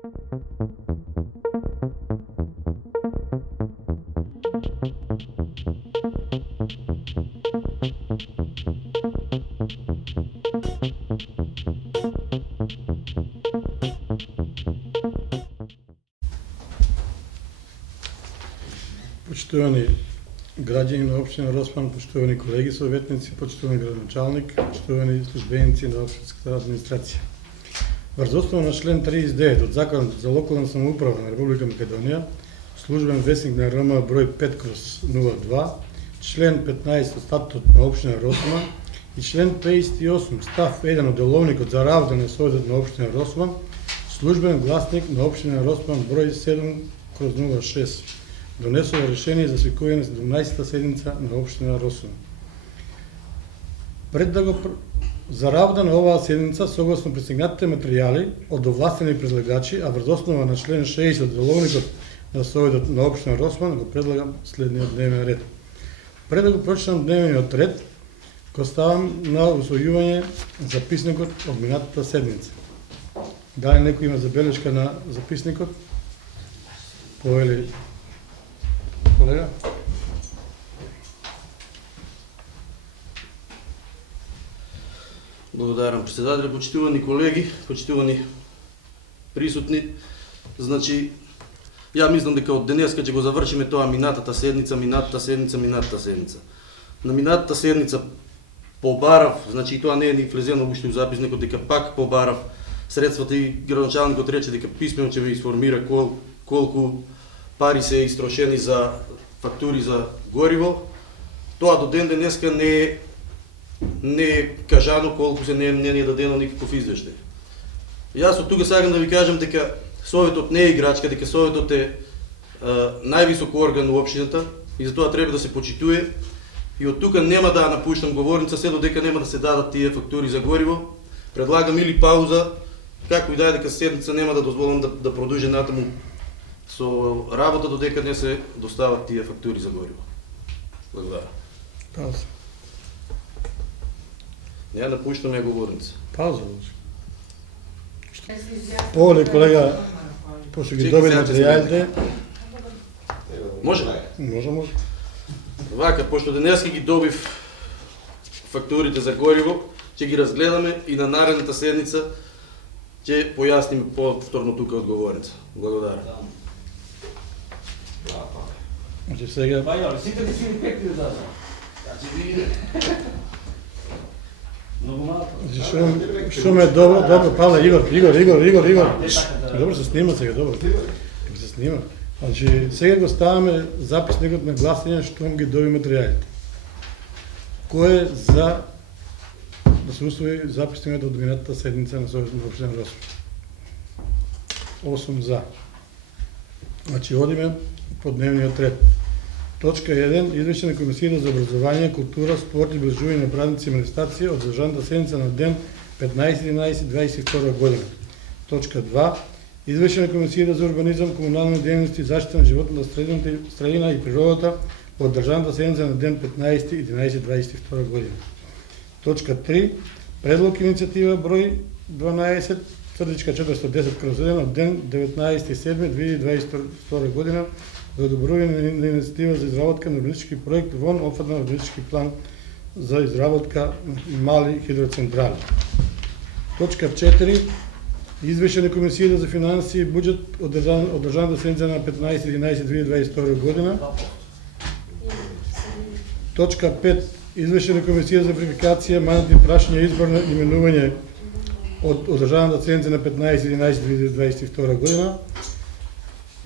Почитувани граѓани на општина Росман, почитувани колеги советници, почитувани градоначалник, почитувани службеници на општинската администрација. Врз основа на член 39 од Законот за локална самоуправа на Република Македонија, службен весник на РМ број 5/02, член 15 од статутот на општина Росман и член 58 став 1 од деловникот за работа на Советот на општина Росман, службен гласник на општина Росман број 7/06. Донесува решение за свикување на 17-та седница на општина Росман. Пред да го за работа на оваа седница, согласно пристигнатите материјали од овластени предлагачи, а врз основа на член 60 од деловникот на Советот на општина Росман, го предлагам следниот дневен ред. Пред да го прочитам дневниот ред, го ставам на усвојување записникот од минатата седница. Дали некој има забелешка на записникот? Повели колега? Благодарам, председател, почитувани колеги, почитувани присутни. Значи, ја мислам дека од денеска ќе го завршиме тоа минатата седница. На минатата седница побарав, значи и тоа не е ни влезено уште у записникот, дека пак побарав средствата и градоначалникот рече дека писмено ќе ме информира колку пари се истрошени за фактури за гориво. Тоа до ден денеска не е кажано колку се не е дадено никаков извештај. Јас од тука сакам да ви кажам дека Советот не е играчка, дека Советот е највисок орган у општината и затоа треба да се почитува. И од тука нема да напуштам говорница се додека нема да се дадат тие фактури за гориво. Предлагам или пауза, како и да е, дека седница нема да дозволам да продолжи натаму со работа додека не се достават тие фактури за гориво. Благодарам. Пауза. Не напуштам ја говорница. Пауза. Оле, колега, пошто ги доби материјалите. Може? Може. Вака, пошто денеска ги добив фактурите за гориво, ќе ги разгледаме и на наредната седница ќе појасниме повторно тука одговорница. Благодарам. Значи сега... Сите ти си инспектори да са. Многу малко. Што ме добро, Павле, Игор. Добро се снима сега, добро. Се снима. Значи, сега го ставаме записникот на гласање што ги доби материјалите. Кој е за да се усвои записникот од минатата седница на Советот на општина Росман? 8 за. Значи, одиме по дневниот ред. Точка 1. Извеќе на Комисијата за образование, култура, спорт и обележување на празници и манифестации од државната седница на ден 15.11.22 година. Точка 2. Извеќе на Комисијата за урбанизам, комунални дејности и заштита на животната средина и природата од државната седница на ден 15.11.22 година. Точка 3. Предлог иницијатива број 12 410/7 од ден 19.7.2022 година за одобрување на иницијатива за изработка на урбанистички проект вон опфат на урбанистички план за изработка мали хидроцентрали. Точка 4. Извеќе на Комисијата за финансии и буџет од државната седница на 15.11.2022 година. Точка 5. Извеќе на Комисијата за верификација, мандатни прашања и избор на именување од државната седница на 15.11.2022 година.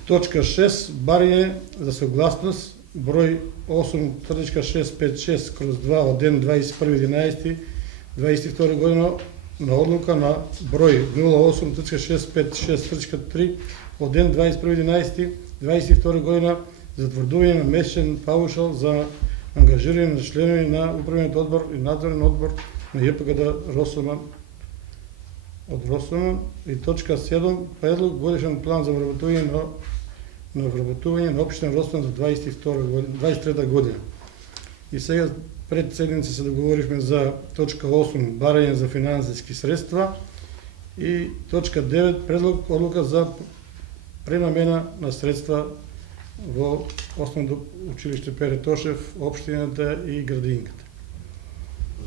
Точка 6. Барање за согласност број 8.656/2 од ден 21.11.2022 година на одлука на број 08.656/3 од ден 21.11.2022 година за утврдување на месечен паушал за ангажирање на членови на управниот одбор и надзорен одбор на ЈПГД Росман од Росман. И точка 7. Предлог годишен план за вработување на општина Росман за 23 година. И сега пред седмица се договоривме за точка 8 барање за финансиски средства И точка 9, предлог одлука за пренамена на средства во Основно училиште Пере Тошев, општината и градинката.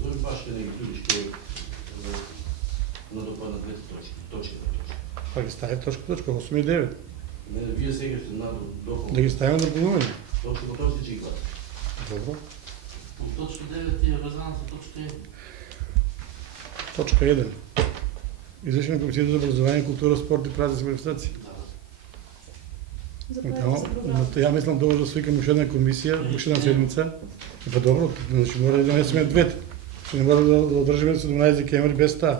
Зови баш ќе да ги клюниш кој на допад на двете точки. Па ги стави точка 8 и 9. Не, вие сега сте на допол. Да ги ставим допълнение. Точка по точка ќе ги гледате. Добро. От точка 9 е връзана с точка 1. Точка 1. Извършване на Комисията за образование, култура, спорт и празници манифестации. Я мислам добро да свикам уште една комисија, уште една седмица. И па добро, значи мора да донесеме двете. Не може да одржиме 17 декември без таа.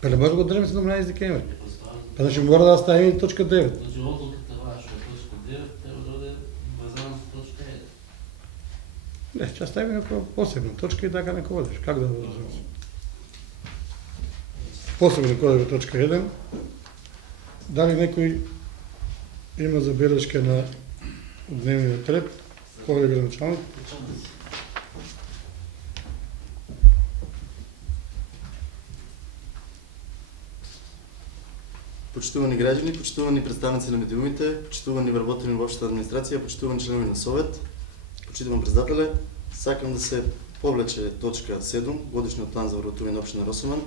Па не може да го одржиме 17 декември. Па значи мора да ставим и точка 9. Значи одлуката ваша е точка 9, трябва да бъде връзана с точка 1. Не, ќе ставим некоја посебна точка и така не кодеш. Как да го одржиме? Посебно кодева точка 1. Дали некој има забелешка на дневниот ред? Кој е началник? Почитувани граѓани, почитувани представници на медиумите, почитувани вработени во општата администрација, почитувани членови на Совет, почитуван председателе, сакам да се повлече точка 7, годишниот план за вработување на општина Росоман.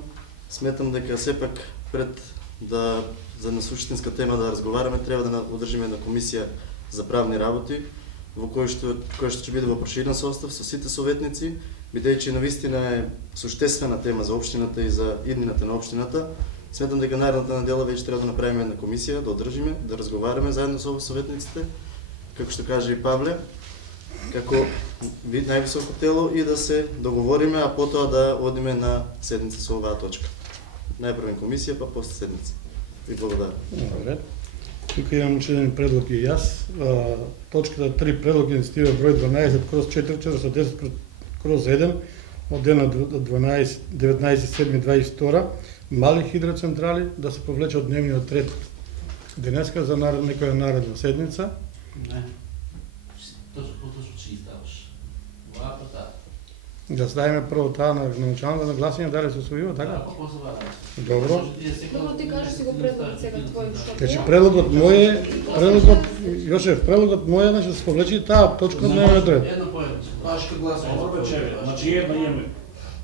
Сметам дека сепак пред да за на суштинска тема да разговараме, треба да одржиме една комисија за правни работи, во која што ќе биде во проширен состав со сите советници, бидејќи навистина е суштествена тема за општината и за иднината на општината. Сметам дека наредната недела веќе треба да направиме една комисија, да одржиме, да разговараме заедно со советниците, како што каже и Павле, како највисоко тело и да се договориме, а потоа да одиме на седница со оваа точка. Најпрво комисија, па после седница. И благодарам. Добре. Тука имам уште еден предлог и јас. Точката 3, предлог инициатива број 12/410/1 од дена 19.7.22 мали хидроцентрали да се повлече од дневниот ред денеска за некоја наредна седница. Не. Точно ще издаваш. Това е таа. Да ставиме прво таа на начално на гласање, дали се усвојува, така? Да, после това. Добро. Добро, ти кажеш си го предлог сега твој што. Значи предлогот мој е, Јошев, предлогот мој е да се повлече таа точка од дневниот ред. Едно поедно. Пашка гласува. Добро вечер. Значи една имаме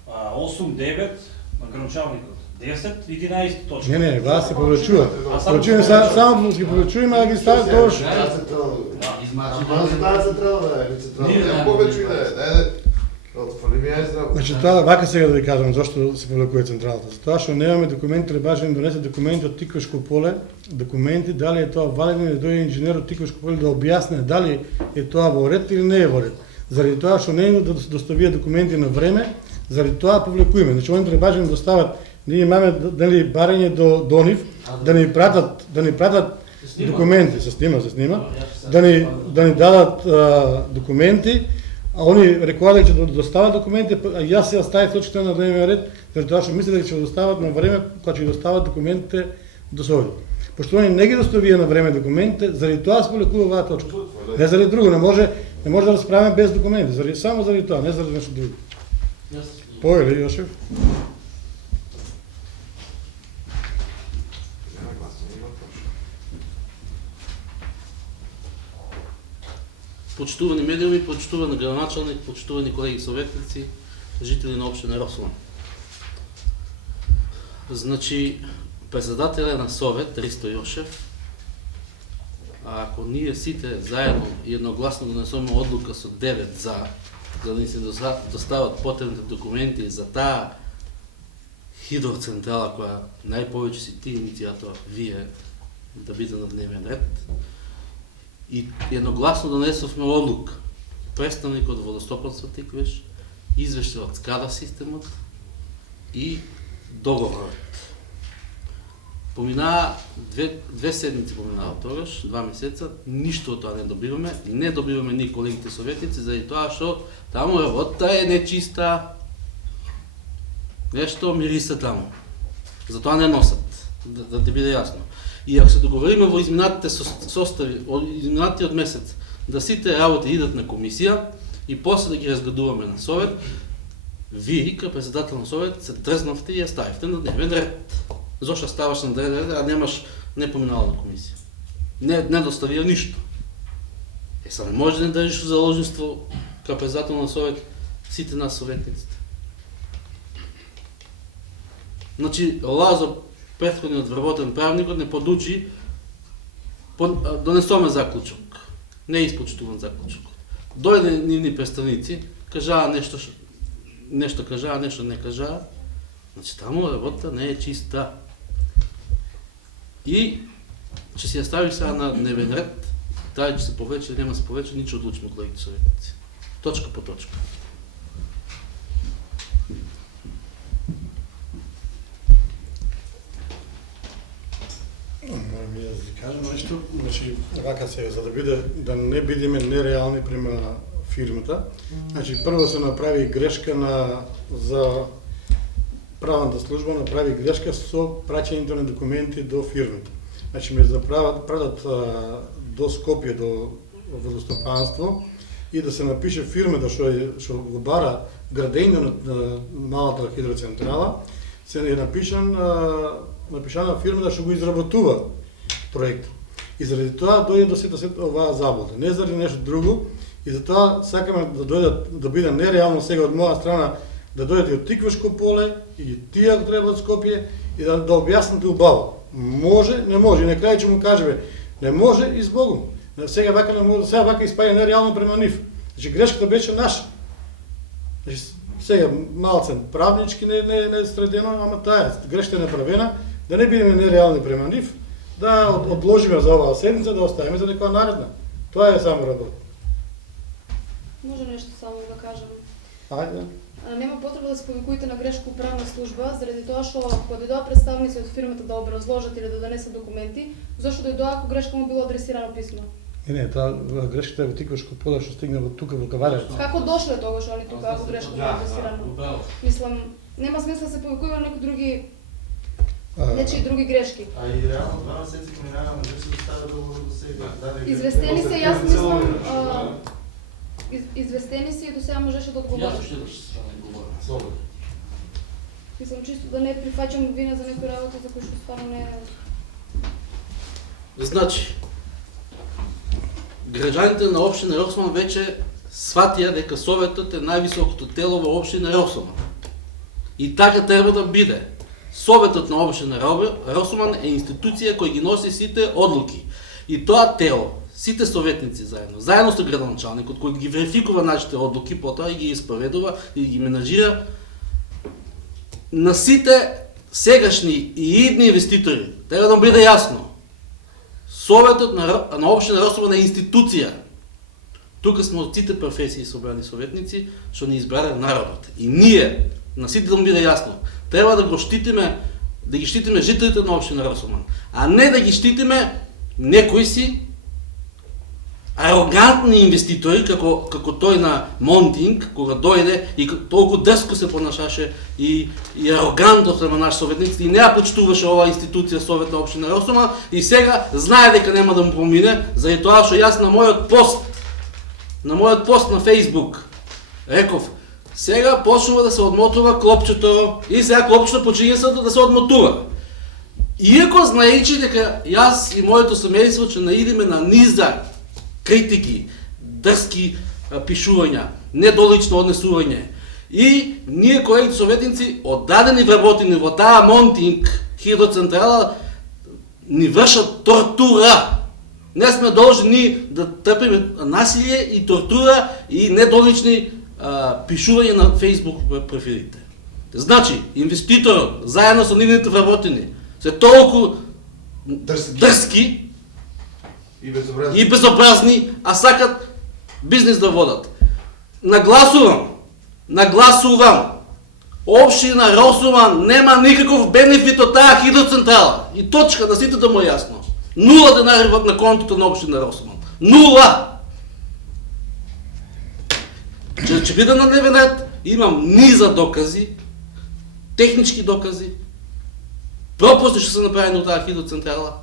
8-9 на гранчалникот. 10-11 точка. Не, вас се повлечува. Повлечуваме само ги повлечуваме, а ги стави тоа. Значи тоа вака сега да ви кажам зашто се повлекува централата. Затоа што немаме документи, треба да донесе документи од Тиквешко поле, документи дали е тоа валидно или дојде инженер од Тиквешко поле да објасне дали е тоа во ред или не е во ред. Заради тоа што не е да доставија документи на време, заради тоа повлекуваме. Значи они треба да достават, ние имаме дали барање до нив да ни пратат документи, се снима, да ни дадат документи. А они рекоа дека ќе достават документи, а јас ја ставив точката на дневниот ред, заради тоа што мислев дека ќе достават на време кога ќе достават документите до Совет. Пошто они не ги доставија на време документите, заради тоа се повлекува оваа точка. Не заради друго, не може да расправиме без документи, само заради тоа, не заради нешто друго. Поели, Јошев? Почитувани медиуми, почитувани градоначалник, почитувани колеги советници, жители на општина Росоман. Значи, председателя на Совет, Ристо Јошев, ако ние сите заедно и едногласно донесеме одлука со 9 за да ни се достават потребните документи за таа хидроцентрала која најповеќе си ти иницијатор вие да биде на дневен ред, и едногласно донесовме одлука. Представникот од Водостопанство Тиквеш, извештај од СКАДА системот и договорот. Поминаа две седмици поминаа тогаш, 2 месеца, ништо од тоа не добиваме ни колегите советници, заради тоа што таму работата е нечиста, нешто мириса таму. Затоа не носат, да ти биде јасно. И ако се договориме во изминатите состави, изминатиот месец, да сите работи идат на комисија и после да ги разгледуваме на Совет, Вие, като председател на съвет, се дръзнахте и я ставихте на дневен ред. Защо ставаш на дневен ред, а нямаш непоминална комисия? Не доставя нищо. Са не може да не държиш в заложниство като председател на съвет сите нас съветниците. Значи, Лазо, предходният вработен правникът не подучи да не соме заклучок. Не е изпочтуван заклучок. Дойде нивни представници, кажа нещо кажа, нещо не кажа. Значи там работа не е чиста. И че си я ставиш сега на дневен ред, тази, че се повече, няма се повече, ничего отлучим от колегите съветници. Точка по точка. Морам и да ви кажем нещо. Значи, вака се, за да не бидеме нереални према фирмата. Значи, първо се направи грешка за правната служба, направи грешка со праќањето на документи до фирмата. Значи, ме прадат до Скопје, до водостопанство и да се напише фирмата што го бара градење на малата хидроцентрала, се е напишана фирмата што го изработува проект. И заради тоа дојде до сета оваа заблуда. Не заради нешто друго, и затоа сакаме да биде нереално сега од моја страна да дојдете од Тиквешко поле и тие ако треба од Скопје и да објасните убаво. Може, не може. И на крај ќе му кажеме, не може и збогом. Сега вака не може, сега вака испаѓа нереално према нив. Значи грешката беше наша. Значи, сега малце правнички не е средено, ама таа грешката е направена, да не бидеме нереални према нив, да одложиме за оваа седмица, да оставиме за некоја наредна. Тоа е само работа. Може нещо само да кажам. Ајде. Нема потреба да се повикувате на грешка управна служба, заради тоа што кога дојдоа представници од фирмата да образложат или да донесат документи, зашто дојдоа ако грешка му било адресирано писмо? Не, таа грешката е во Тиквешко поле што стигна во тука во Каварец. Како дошле тогаш они тука ако грешка било адресирано? Мислам, нема смисла да се повикува некои други нечии други грешки. А и реално 2 месеци минава, не се доставя договор до сега. Известени се, јас мислам, известени се и до сега можеше да одговорат. Јас уште да се говорам. Мислам чисто да не прифаќам вина за некои работи за кои што стварно не е. Значи, граѓаните на општина Росман вече сватија дека Советот е највисокото тело во општина Росман. И така треба да биде. Советот на општина Росман е институција која ги носи сите одлуки. И тоа тело, сите советници заедно со градоначалникот кој ги верификува нашите одлуки, потоа и ги исповедува и ги менажира на сите сегашни и идни инвеститори. Треба да биде јасно. Советот на општина Росман е институција. Тука сме од сите професии собрани советници што ни избрале народот. И ние, на сите да биде јасно, треба да ги штитиме жителите на општина Росман, а не да ги штитиме некои си арогантни инвеститори, како тој на Монтинг, кога дојде и толку дрско се понашаше и арогантно према наш советници и не ја почитуваше оваа институција Совет на општина Росман и сега знае дека нема да му помине, заради тоа што јас на мојот пост на Facebook реков, сега почнува да се одмотува клопчето и сега клопчето почиња да се одмотува. Иако знаејќи дека јас и моето семејство ќе наидеме на низа критики, дрски пишувања, недолично однесување. И ние колегите советници оддадени вработени во таа Монтинг хидроцентрала ни вршат тортура. Не сме должни да трпиме насилие и тортура и недолични пишување на Facebook профилите. Значи, инвеститорот заедно со нивните вработени се толку дрски и безобразни, а сакат бизнес да водат. Нагласувам, општина Росман нема никаков бенефит од таа хидроцентрала. И точка, да сите да му е јасно. 0 денари на контото на општина Росман. 0! Че биде на дневен ред, имам низа докази, технички докази, пропусти што се направени од таа хидроцентрала,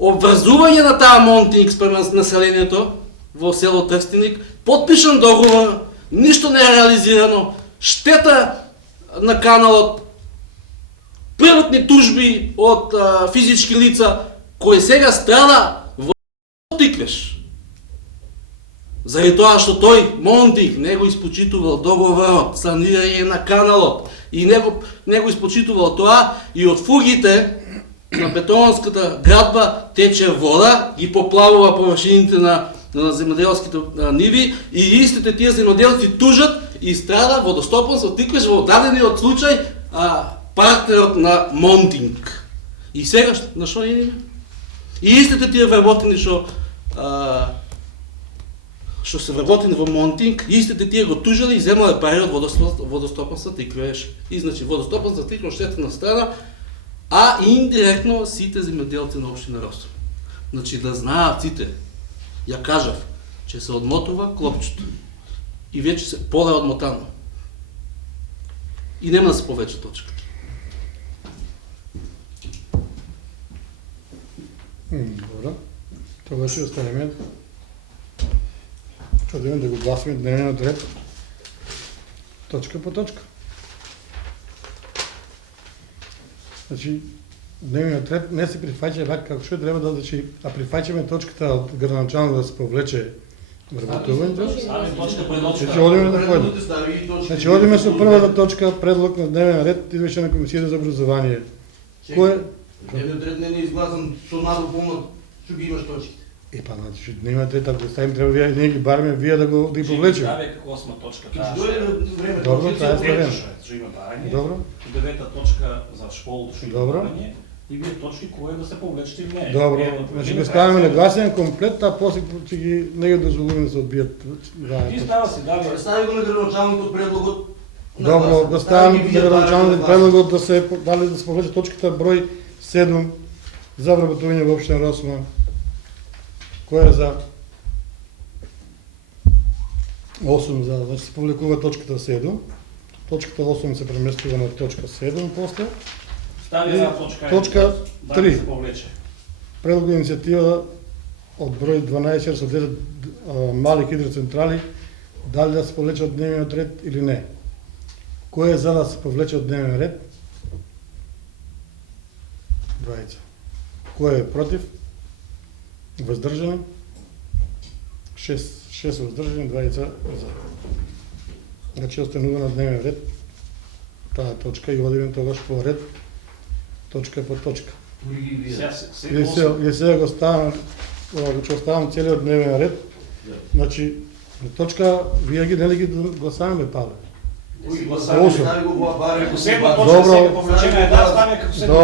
обврзување на таа Монтинг спрема населението во село Трстеник, подпишан договор, ништо не е реализирано, штета на каналот, превратни тужби од физички лица, кои сега страда во Тиквеш. Заради тоа што тој, Монтинг, не го испочитувал договорот, санирање на каналот, и не го испочитувал тоа, и од фугите на бетонската градба тече вода, ги поплавува површините на земјоделските ниви, и истите тие земјоделци тужат и страда водостопанство Тиквеш во дадениот случај партнерот на Монтинг. И сега на што идеме? И истите тие вработени што се вработени во Монтинг, истите тие го тужали и земале пари од водостопанство Тиквеш. И значи водостопанство Тиквеш штетна страна, а индиректно сите земјоделци на општина Росом. Значи да знаат сите, ја кажав, че се одмотува клопчето. И веќе се поле одмотано. И нема да се повече точка. Добро. Това ще останеме. Чудиме да го гласиме дневниот ред. Точка по точка. Значи, дневниот ред не се прифаќа вака како што треба да, значи, а прифаќаме точката од градоначалник да се повлече вработувањето. Стави точка по точка. Значи, одиме да појдеме. Значи, одиме со првата точка, предлог на дневен ред, извеќе на Комисијата за образование. Кој Дневниот ред не е изгласан со надополно, што ги имаш точките. Па, значи, дневниот ред, ако ставим, треба вие, ние ги бараме, вие да ги повлечеме. Стави како 8 точка. Ќе дойде време. Добро, тоа е време. Што има барање. Добро. 9-та точка за школото што има Добро. барање. И вие точки кои да се повлечете или не. Добро, значи го ставаме на гласен комплет, а после ќе ги не ги дозволиме да се одбијат. Ти става си дава. Представи го на градоначалникот предлогот. Добро, да ставам на градоначалник предлогот да се дали да се повлече точката број 7 за вработување во општина Росман. Кој е за 8 за, значи се повлекува точката 7. Точката 8 се преместува на точка 7 после. Стави една точка. Точка да 3. се повлече. Предлог иницијатива од број 12 со 10 мали хидроцентрали, дали да се повлече од дневниот ред или не. Кој е за да се повлече од дневен ред? Двајца. Кој е против? Воздржани? 6 воздржани, 2 за. Значи останува на дневен ред таа точка и одиме тогаш по ред, точка по точка. Или сега го ставам, ќе оставам целиот дневен ред. Значи, точка, вие ги нели ги гласаваме, Павле? Стави го во баре. Како седма точка Добро. сега повлечена една, стави како седма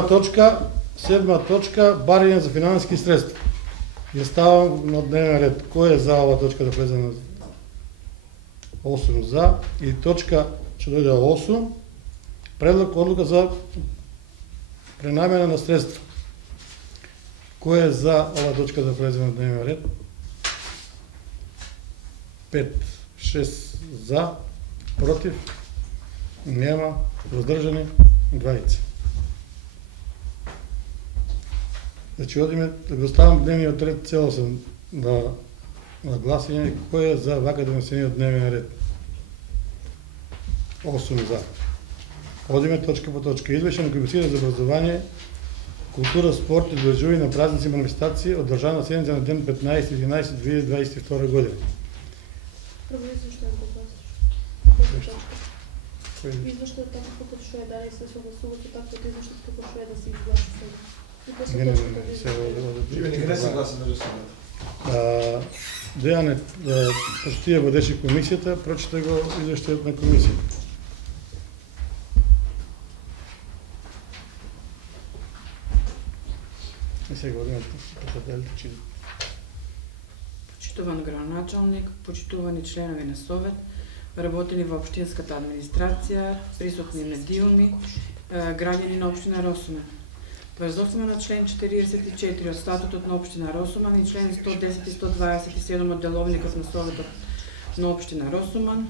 Добро, точка. седма точка, барање за финансиски средства. Ја ставам на дневен ред. Кој е за ова точка да влезе на 8 за и точка ќе дојде 8. Предлог одлука за пренамена на средства. Кој е за ова точка да влезе на дневен ред? 5, 6 за, против, нема, воздржани, 20. Значи, одиме да го ставам дневниот ред целосен на гласање, кој е за вака донесениот дневен ред? 8 за. Одиме точка по точка. Извеќе на Комисијата за образование, култура, спорт и одбележување на празници и манифестации, одржана седница на ден 15.11.2022 година. Прво извештај го гласиш. Извештај така како што е дали се согласува со таквото извештај како што е да се изгласи сега. Не, не се гласа на ресурсот. Дејане, пошто тие водеше комисијата, прочита го извештајот на комисијата. И сега одиме председателите чи. Почитуван градоначалник, почитувани членови на совет, работени во општинската администрација, присутни медиуми, граѓани на општина Росумен. Врз основа на член 44 од статутот на општина Росуман и член 110 и 127 од деловникот на советот на општина Росуман,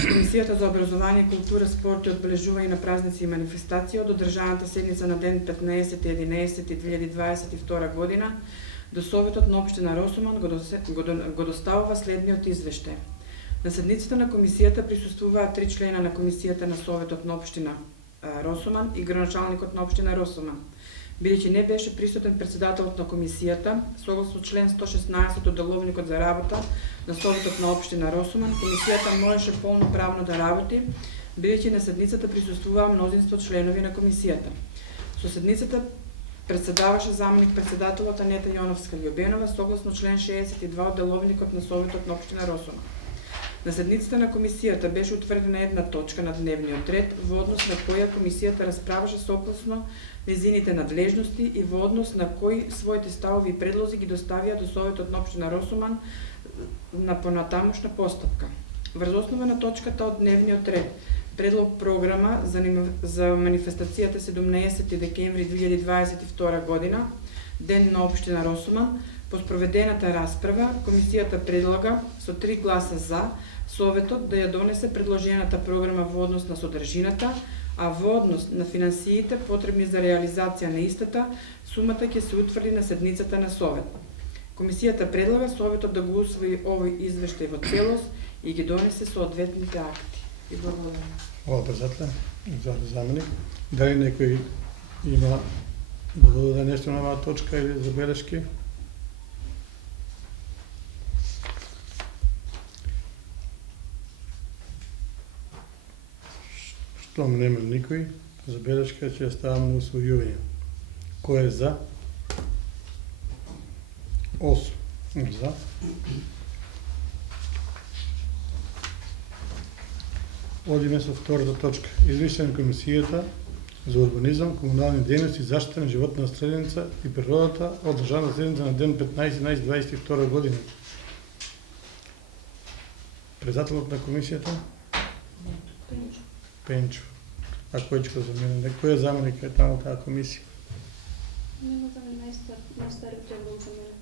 Комисијата за образование, култура, спорт и одбележување на празници и манифестации од одржаната седница на ден 15.11.2022 година до Советот на општина Росуман го доставува следниот извештај. На седницата на комисијата присуствуваат 3 члена на комисијата на Советот на општина Росоман и градоначалникот на општина Росоман. Бидејќи не беше присутен председателот на комисијата, согласно член 116 од Деловникот за работа на Советот на општина Росоман, комисијата можеше полноправно да работи, бидејќи на седницата присуствуваа мнозинство членови на комисијата. Со седницата председаваше заменик председателот Анета Јоновска-Љубенова, согласно член 62 од Деловникот на Советот на општина Росоман. На седницата на комисијата беше утврдена една точка на дневниот ред, во однос на која комисијата расправаше согласно незините надлежности и во однос на кој своите ставови и предлози ги доставија до Советот на општина Росоман на понатамошна постапка. Врз основа на точката од дневниот ред, предлог програма за манифестацијата 17 декември 2022 година, Ден на општина Росоман, по спроведената расправа, комисијата предлага со 3 гласа за Советот да ја донесе предложената програма во однос на содржината, а во однос на финансиите потребни за реализација на истата, сумата ќе се утврди на седницата на Совет. Комисијата предлага Советот да го усвои овој извештај во целост и ги донесе соодветните акти. И благодарам. Hvala председател, за заменик. Дали некој има да додаде нешто на оваа точка или забелешки? Штом нема никој, забелешка ќе ја ставам на усвојување. Кој е за? 8 за. Одиме со втората точка. Извештај на комисијата за урбанизам, комунални дејности и заштита на животна средица и природата одржана седница на ден 15.11.22 година. Председателот на комисијата? Пенчо. А кој ќе го замени? Кој е заменик е таму таа комисија? Нема за најстариот е бил за мене.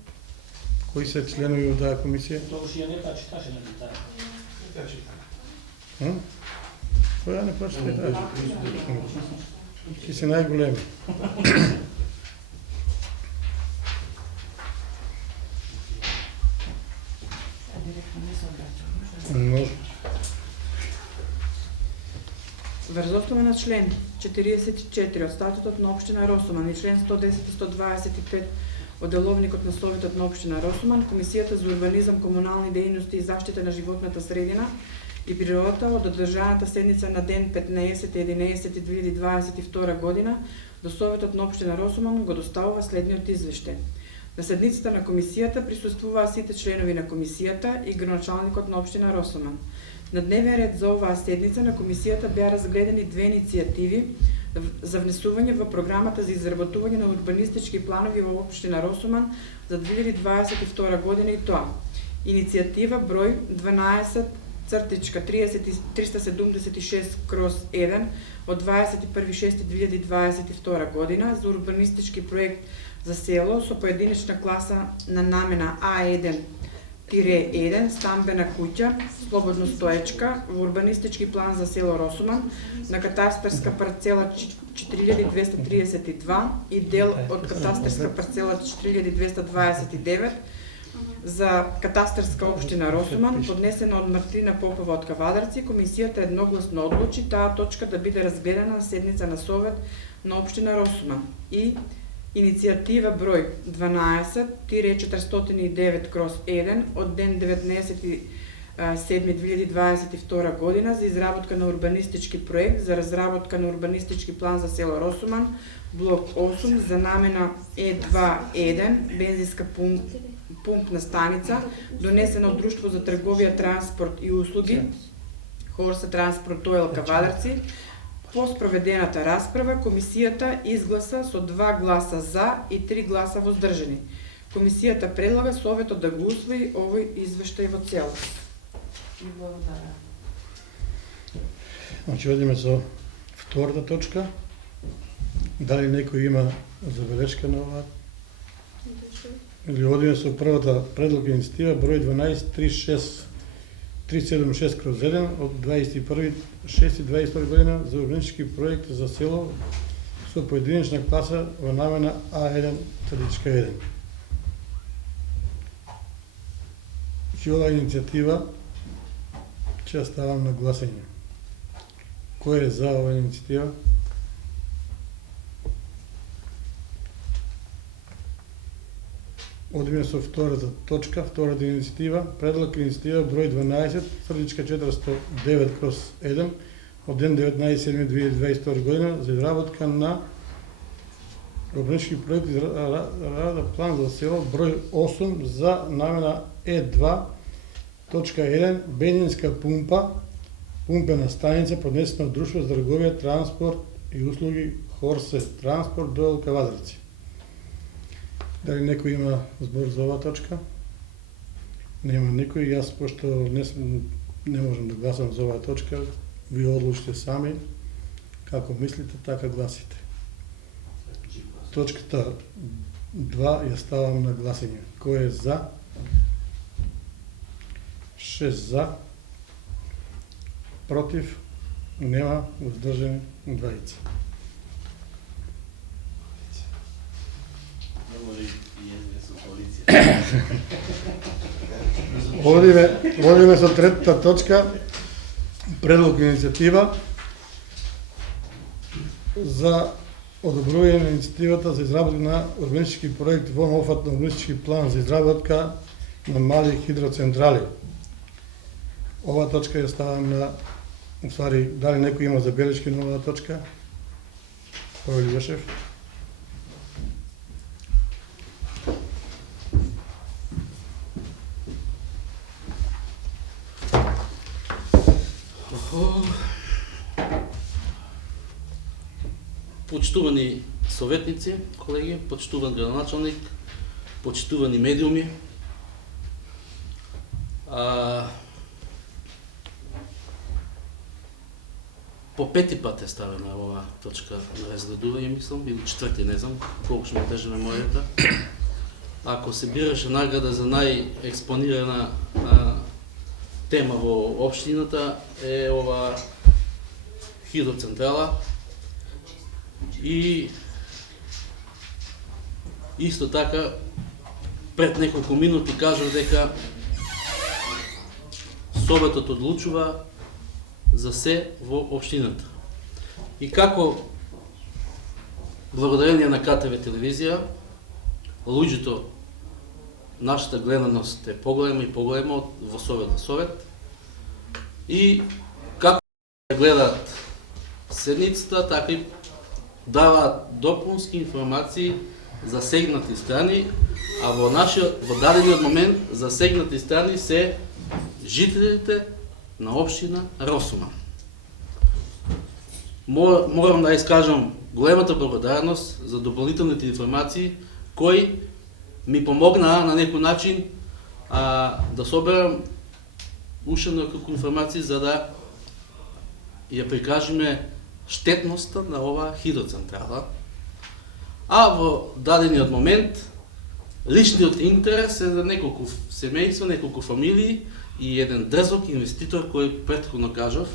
Кои се членови од таа комисија? Тогаш ја не читаше на детај. Кој ја не прочита таа? Ти си најголеми. Може. Врз основа на член 44 од статутот на општина Росоман и член 110 и 125 од Деловникот на Советот на општина Росоман, Комисијата за урбанизам, комунални дејности и заштита на животната средина и природата од одржаната седница на ден 15.11.2022 година до Советот на општина Росоман го доставува следниот извештај. На седницата на комисијата присуствуваа сите членови на комисијата и градоначалникот на општина Росоман. На дневен ред за оваа седница на комисијата беа разгледани 2 иницијативи за внесување во програмата за изработување на урбанистички планови во општина Росоман за 2022 година и тоа. Иницијатива број 12.376/1 од 21.6.2022 година за урбанистички проект за село со поединечна класа на намена А1-1, стамбена куќа, слободно стоечка, во урбанистички план за село Росоман, на катастарска парцела 4232 и дел од катастарска парцела 4229 за катастарска општина Росоман, поднесена од Мартина Попова од Кавадарци, комисијата едногласно одлучи таа точка да биде разгледана на седница на Совет на општина Росоман и иницијатива број 12-409/1 од ден 19.7.2022 година за изработка на урбанистички проект за разработка на урбанистички план за село Росоман, блок 8 за намена Е2-1, бензинска пумпна станица, донесена од Друштво за трговија, транспорт и услуги, Хорса Транспорт Ойл Кавадарци. По спроведената расправа, комисијата изгласа со 2 гласа за и 3 гласа воздржани. Комисијата предлага Советот да го усвои овој извештај во целост. И благодарам. Значи, одиме со втората точка. Дали некој има забелешка на оваа? Или одиме со првата предлог иницијатива број 12.376/1 од 21.6.22 година за урбанистички проект за село со поединечна класа во намена А1-1. Оваа иницијатива Че ставам на гласење. Кој е за оваа иницијатива? Одиме со втората точка, втората иницијатива, предлог иницијатива број 12, срдичка 409/1 од ден 19.7.2022 година за изработка на урбанистички проект израда план за село број 8 за намена Е2.1 бензинска пумпа, пумпена станица поднесена од Друштво за трговија, транспорт и услуги Хорсе транспорт до Елкавадрици. Дали некој има збор за оваа точка? Нема никој. Јас, пошто не можам да гласам за оваа точка, ви одлучите сами, како мислите, така гласите. Точката 2 ја ставам на гласење. Кој е за? 6 за. Против? Нема. Воздржани? 2. Одиме со третата точка, предлог иницијатива за одобрување на иницијативата за изработка на урбанистички проект во опфат на урбанистички план за изработка на мали хидроцентрали. Оваа точка ја ставам на, уствари, дали некој има забелешки на оваа точка? Павел Јошев. Почитувани советници, колеги, почитуван градоначалник, почитувани медиуми, по 5 пат е ставена оваа точка на разгледување, мислам, или 4, не знам, колку ще ме тежа меморијата. Ако се бираше награда за најекспонирана тема во општината, е ова хидроцентрала. И исто така, пред неколку минути кажав дека Советот одлучува за се во општината. И како благодарение на КТВ телевизија, луѓето, нашата гледаност е поголема и поголема во Совет на Совет. И како гледаат седницата, така и даваат допунски информации засегнати страни, а во дадениот момент засегнати страни се жителите на општина Росума. Морам да искажам големата благодарност за дополнителните информации кои ми помогнаа на некој начин да соберам уште неколку информации за да ја прикажеме штетноста на оваа хидроцентрала. А во дадениот момент личниот интерес е за неколку семејства, неколку фамилии и еден дрзок инвеститор кој претходно кажав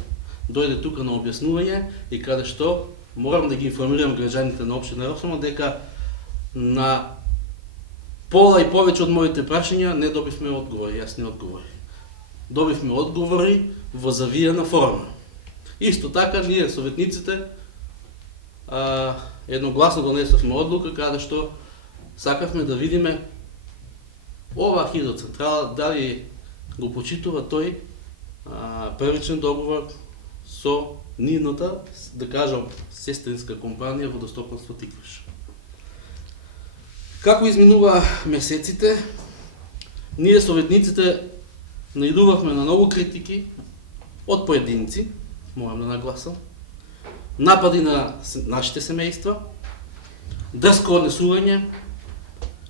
дојде тука на објаснување и каде што морам да ги информирам граѓаните на општина Росума дека на пола и повеќе од моите прашања не добивме одговори, јасни одговори. Добивме одговори во завиена форма. Исто така, ние, советниците, едногласно донесовме одлука каде што сакавме да видиме оваа хидроцентрала дали го почитува тој првичен договор со нивната, да кажам, сестринска компанија Водостопанство Тиквиш. Како изминува месеците, ние советниците наидувавме на многу критики од поединци, морам да нагласам, напади на нашите семејства, дрско однесување,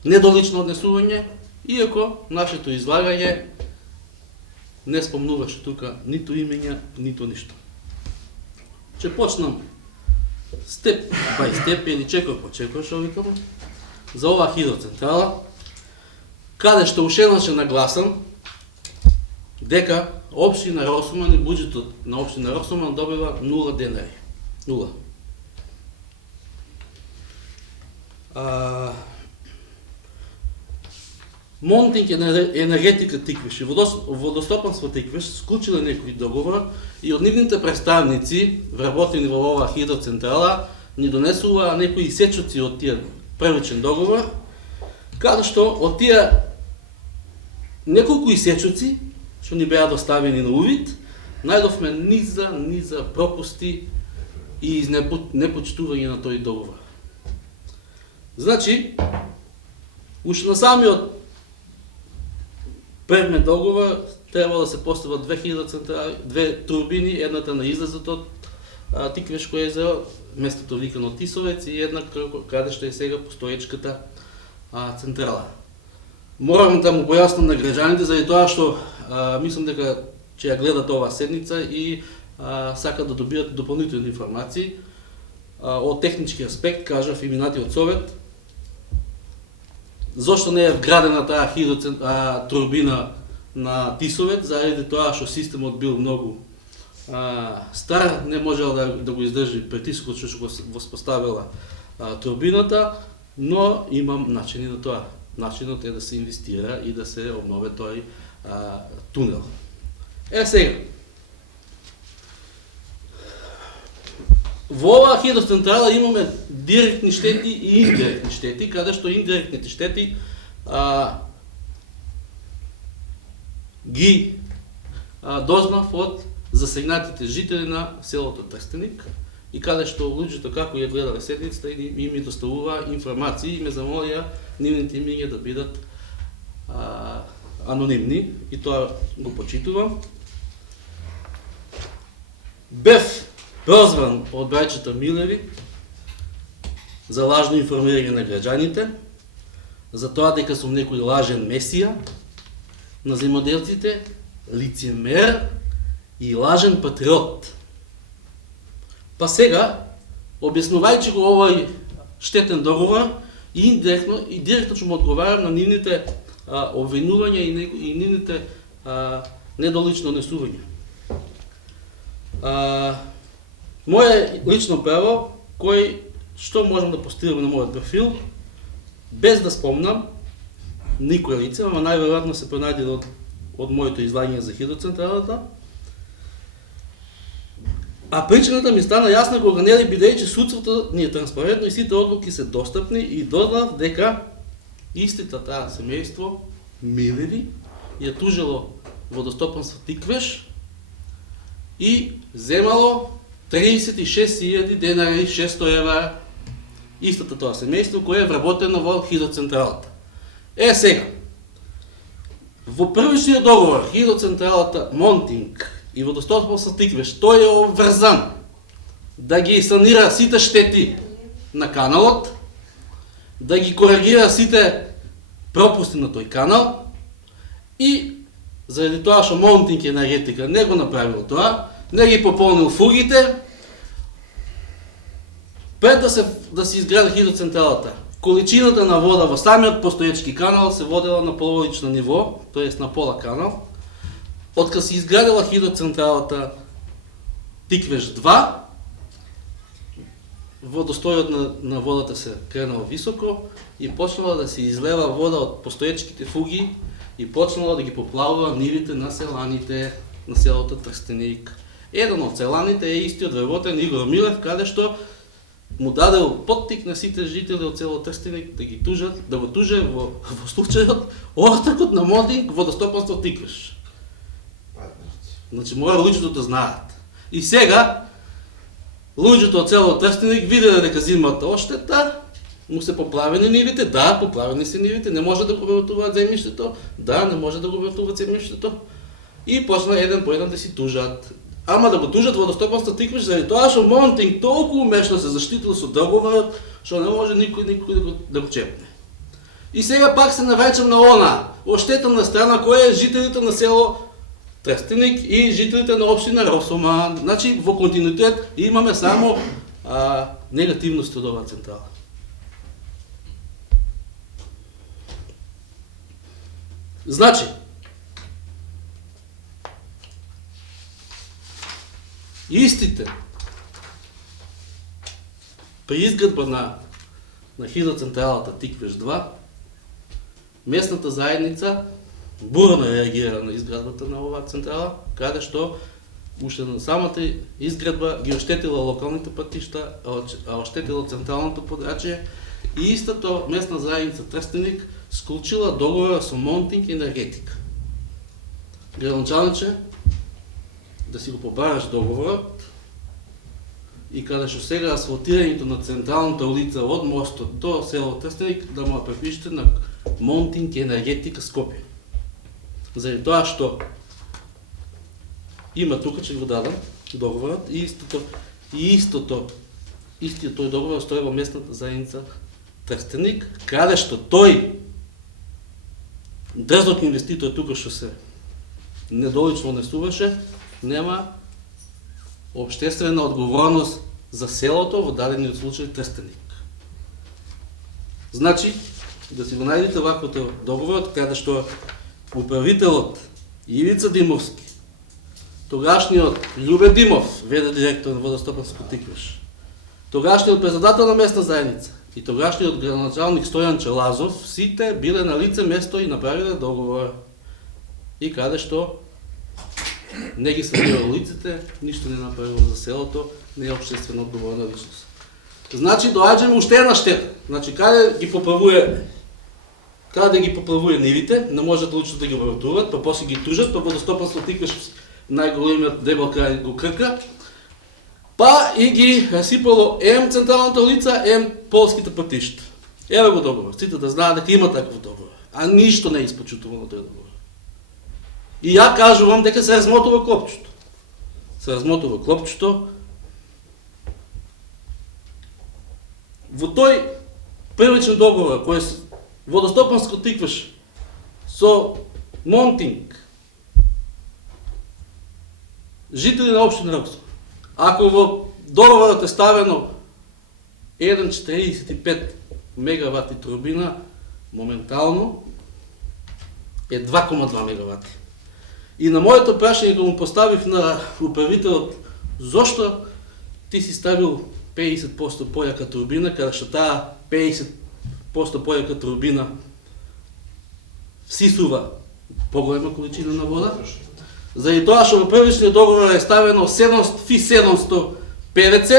недолично однесување, иако нашето излагање не спомнуваше тука ниту имења, ниту ништо. Че почнам степ бај степ или чекор по чекор, шо викам, за оваа хидроцентрала, каде што ушеднаш нагласам дека општина Росуман и буџетот на општина Росуман добива 0 денари. 0. Монтинг енергетика Тиквиш и водостопанство Тиквиш склучили некои договора и од нивните представници, вработени во оваа хидроцентрала, ни донесува некои сечоци од тие првичен договор, каде што од тие неколку исечоци, што ни беа доставени на увид, најдовме низа пропусти и непочитување на тој договор. Значи, уште на самиот предмет договор требало да се постават две турбини, едната на излезот од Тиквешко езеро, местото викано Тисовец, и една каде што е сега постоечката централа. Морам да му појаснам на граѓаните заради тоа што мислам дека ќе ја гледат оваа седница и сакат да добијат дополнителни информации. Од технички аспект, кажав и минатиот совет, зошто не е вградена таа турбина на Тисовец, заради тоа што системот бил многу стар, не можел да го издржи притискот што го воспоставила турбината, но имам начини на тоа. Начинот е да се инвестира и да се обнови тој тунел. Сега, во оваа хидроцентрала имаме директни штети и индиректни штети, каде што индиректните штети ги дознав од засегнатите жители на селото Трстеник и каде што луѓето како ја гледале седницата и ми доставува информации и ме замолија нивните имиња да бидат анонимни и тоа го почитувам. Бев прозван од браќата Милеви за лажно информирање на граѓаните, за тоа дека сум некој лажен месија на земјоделците, лицемер и лажен патриот. Па сега, објаснувајќи го овој штетен договор, и директно ќе му одговарам на нивните обвинувања и нивните недолично однесувања. Моје лично право, што можам да постигам на мојот профил, без да спомнам никој лице, ама најверојатно се пронајде од моето излагање за хидроцентралата. А причината ми стана јасна кога нели бидејќи судството ни е транспарентно и сите одлуки се достапни и дознав дека истите таа семејство Милеви ја тужило водостопанство Тиквеш и земало 36.000 денари и 600 евра истата тоа семејство кое е вработено во хидроцентралата. Сега, во првичниот договор хидроцентралата Монтинг и водостопанство Тиквеш, тој е обврзан да ги санира сите штети на каналот, да ги коригира сите пропусти на тој канал и заради тоа што Монтинг енергетика не го направил тоа, не ги пополнил фугите, пред да се изгради хидроцентралата, количината на вода во самиот постоечки канал се водела на половично ниво, т.е. на пола канал. Откако се изградила хидроцентралата Тиквеш 2, водостојот на водата се кренал високо и почнала да се излева вода од постоечките фуги и почнала да ги поплавува нивите на селаните на селото Трстеник. Еден од селаните е истиот вработен Игор Милев, каде што му дадел поттик на сите жители од село Трстеник да го туже во случајот остакот на Монтинг водостопанство Тиквеш. Значи мора луѓето да знаат. И сега луѓето од село Трстеник виделе дека зимата оштета, му се поправени нивите, да, поправени се нивите, не може да го вратуваат земјиштето, да, не може да го вратуваат земјиштето. И почна еден по еден да си тужат. Ама да го тужат водостопанство Тиквеш заради тоа што Монтинг толку умешно се заштитил со договорот, што не може никој да го чепне. И сега пак се навраќам на она оштетена страна која е жителите на село Трстеник и жителите на општина Росома. Значи во континуитет имаме само негативност од оваа централа. Значи, истите при изградба на хидроцентралата Тиквеш 2 местната заедница бурно реагира на изградбата на оваа централа, каде што уште на самата изградба ги оштетила локалните патишта, а оштетила централното подрачје и истото местна заедница Трстеник склучила договор со Монтинг енергетика. Градоначалниче, да си го побараш договорот и каде што сега асфалтирањето на централната улица од мостот до село Трстеник да му препишете на Монтинг енергетика Скопје. Заради тоа што има тука, че го дадам договорот и истиот тој договор стои во местната заедница Трстеник, каде што тој дрзок инвеститор тука што се недолично внесуваше, нема обштествена одговорност за селото во дадениот случај Трстеник. Значи, да си го најдете ваквото договорот, каде што управителот Ивица Димовски, тогашниот Љубе Димов, веде директор на Водостопанско Тиквиш, тогашниот председател на местна заедница и тогашниот градоначалник Стојан Челазов, сите биле на лице место и направиле договор. И каде што не ги санирал улиците, ништо не направило за селото, не е обществено одговорна личност. Значи, доаѓаме уште една штета. Значи, каде ги поправува нивите, не можат лично да ги обработуваат, па после ги тужат, па Водостопанство Тиквиш најголемиот дебел крај го крка, па и ги расипало ем централната улица, ем полските патишта. Еве го договор, сите да знаат дека има таков договор, а ништо не е испочутувано тој договор. И ја кажувам дека се размотува клопчето. Се размотува клопчето. Во тој првичен договор кој Водостопанско Тиквиш со Монтинг, жители на општина Роксо, ако во договорот е ставено 1,45 мегавати турбина, моментално е 2,2 мегавати. И на моето прашање го му поставив на управителот, зошто ти си ставил 50% појака турбина, каде што таа 50% појака турбина всисува поголема количина на вода, заради тоа што во првичниот договор е ставено 700 ПВЦ,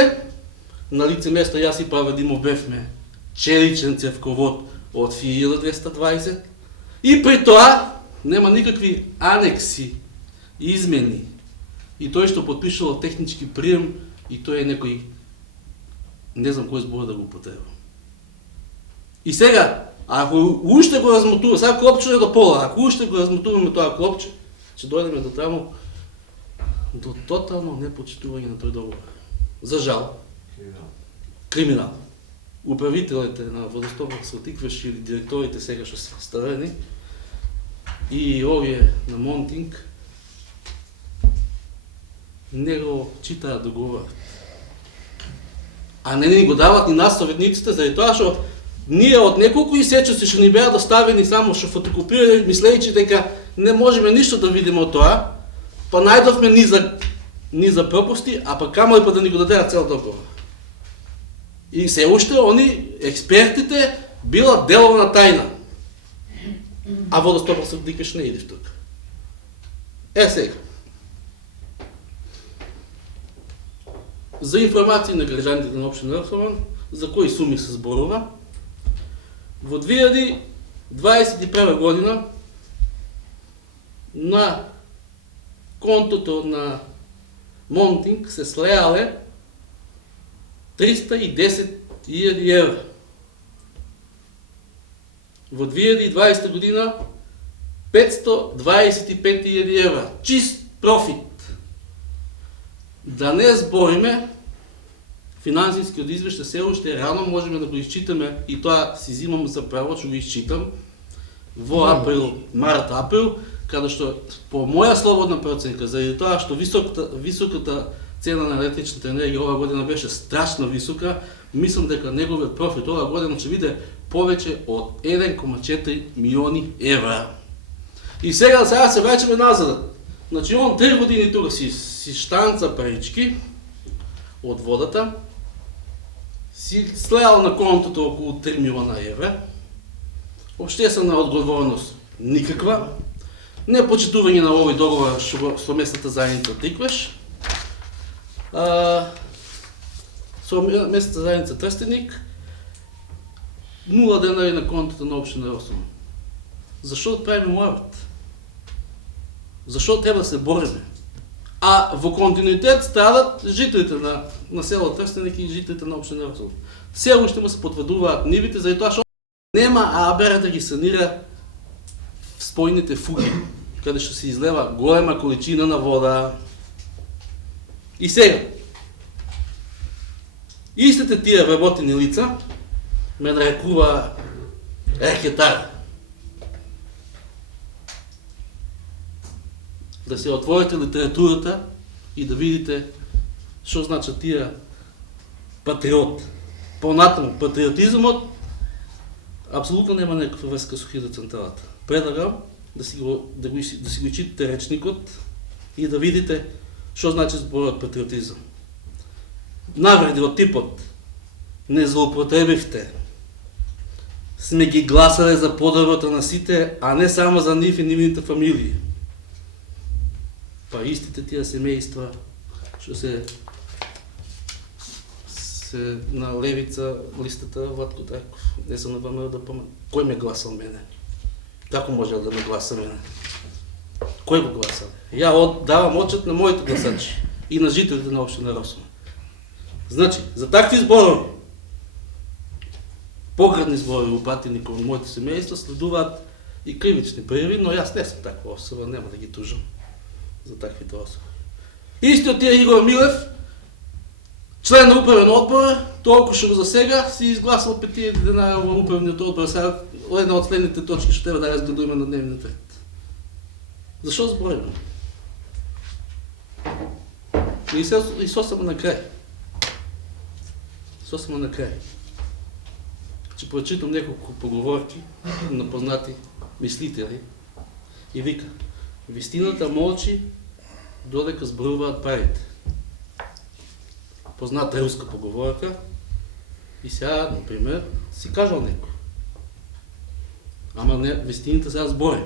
на лице место јас и Паве Димов бевме челичен цевковод од 1220 и при тоа нема никакви анекси, измени. И тој што подпишало технички прием, и тој е некој, не знам кој збор да го употребам. И сега, ако уште го размотуваме, сега клопче е до пола, ако уште го размотуваме тоа клопче, ќе дојдеме до таму, до тотално непочитување на тој договор. За жал. Криминал. Управителите на Водостопанско Тиквиш или директорите сега што се ставени, и овие на Монтинг не го читаат договорот. А не ни го дават ни нас советниците, заради тоа што ние од неколку исечоци што ни беа доставени само што фотокопирани, мислејќи дека не можеме ништо да видиме од тоа, па најдовме ни за пропусти, а па камо и па да ни го дадеа цел договор. И се уште они, експертите, била деловна тајна. А Водостопанство Тиквиш не иде в тук. Сега. За информација на граѓаните на општина Росован, за кои суми се зборува, во 2021 година на контото на Монтинг се слеале 310.000 евра. Во 2020 година 525.000 евра. Чист профит. Да не збориме, финансискиот извештај се уште рано можеме да го исчитаме и тоа си зимам за право, што го исчитам во април, март-април, каде што по моја слободна проценка, заради тоа што високата цена на електричната енергија оваа година беше страшно висока, мислам дека неговиот профит оваа година ќе биде повеќе од 1,4 милиони евра. И сега се враќаме назад. Значи, он 3 години тука си штанца парички од водата, си слеал на контото околу 3 милиона евра, Обществена одговорност никаква, непочитување на овој договор со местната заедница Тиквеш, со местната заедница Трстеник, 0 денари на контото на општина Росово. Зашо да правиме муабет? Зашо треба да се бориме? А во континуитет страдат жителите на село Трстеник и жителите на општина Росово. Село ще му се потврдуваат нивите, заради тоа што нема АБР да ги санира спојните фуги, каде што се излева голема количина на вода. И сега, истите тие вработени лица ме нарекува рекетар. Да се отворите литературата и да видите што значат тие патриот. Понатаму, патриотизмот апсолутно нема некаква врска со хидроцентралата. Предлагам да си го читате речникот и да видите што значи зборот патриотизам. Навреди од типот не злоупотребивте. Сме ги гласале за подоброто на сите, а не само за нив и нивните фамилии. Па истите тия семејства што се на левица листата Владко Трайков. Не съм на ВМРО да помня. Кој ме гласал мене? Како може да ме гласа мене? Кој го гласал? Ја давам отчет на моите гласачи и на жителите на општина Росово. Значи, за такви зборови, поградни зборови упатени кон моите семејства, следуваат и кривични пријави, но јас не сум таква особа, нема да ги тужам за таквите особи. Истиот тие Игор Милев, член на управен одбор, толку што го за сега си изгласал 5 денара во управниот одбор, сега една од следните точки што треба да разгледуваме на дневниот ред. Зашо збориме? И сосама на крај. Сосама на крај. Ќе прочитам неколку поговорки на познати мислители и вика: вистината молчи додека зборуваат парите. Позната руска поговорка и сега, например, си кажал некој. Ама не, вистините сега збори.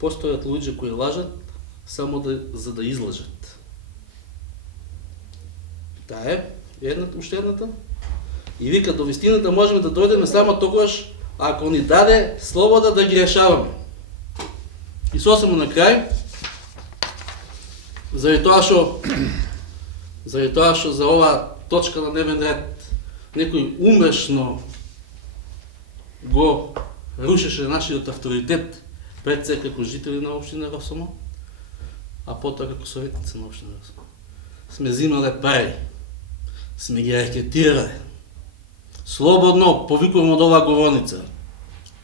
Постојат луѓе кои лажат само за да излажат. Таа е уште едната. И вика, до вистината можеме да дојдеме само тогаш ако ни даде слобода да ги решаваме. И сосема на крај, заради тоа што за оваа точка на дневен ред некој умешно го рушеше нашиот авторитет пред се како жители на општина Росово, а потоа како советници на општина Росово. Сме зимале пари, сме ги рекетирале. Слободно повикувам од оваа говорница.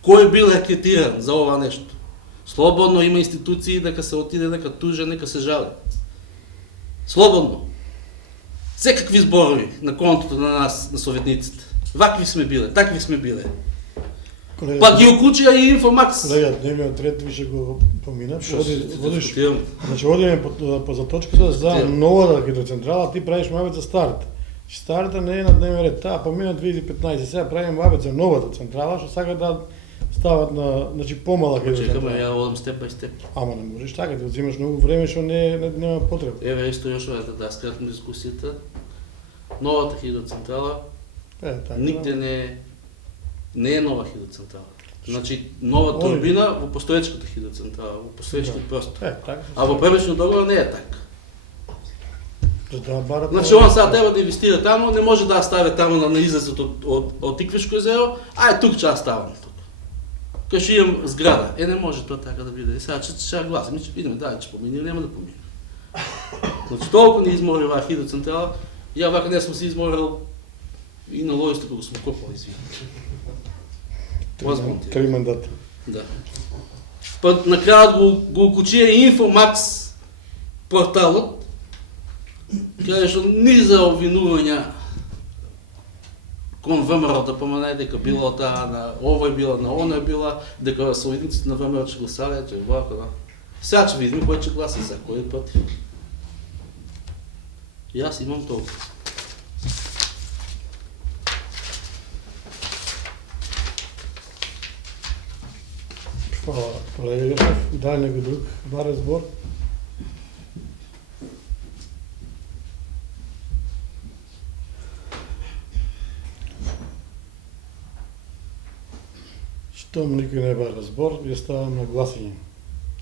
Кој бил рекетиран за ова нешто? Слободно има институции дека се отиде, дека туже, нека се жали. Слободно. Секакви зборови на контото на нас, на советниците. Вакви сме биле, такви сме биле. Па ги окучија и Инфомакс. Колега, дневниот ред више го помина. Значи, одиме по заточката за новата хидроцентрала, ти правиш муабет за старата. Старата не е на дневен ред, таа помина 2015, сега правиме муабет за новата централа, што сака да стават на, значи, помала хидроцентрала. Чекаме, ја одам степ бај степ. Ама не можеш така, ти одзимаш многу време што нема потреба. Еве исто још да скратам дискусијата. Новата хидроцентрала нигде не е нова хидроцентрала. Значи нова турбина во постоечката хидроцентрала, во постоечкиот простор. А во премечниот договор не е така. Значи он сега треба да инвестира таму, не може да стави таму на излезот од Тиквешко езеро, тук ќе ставам тук. Кај што имам зграда. Не може тоа така да биде. Сега ќе гласам, ќе видиме дали ќе помине или нема да помине. Значи толку не измори оваа хидроцентрала, ја вака не сум се изморил и на лојсто кога сум копал, извини. 3 мандата. Да. Па на крајот го укучија Инфомакс порталот, каде што ни за обвинувања кон ВМРО да поманај дека било таа на овој била, на оној била, дека советниците на ВМРО ќе гласале, че вака, да. Сега ќе видиме кој ќе гласа за, кој е против. Јас имам толку. Hvala kolega Jošef. Da li neko drug bare zbor? Щом никой не бара збор, ја ставам на гласање.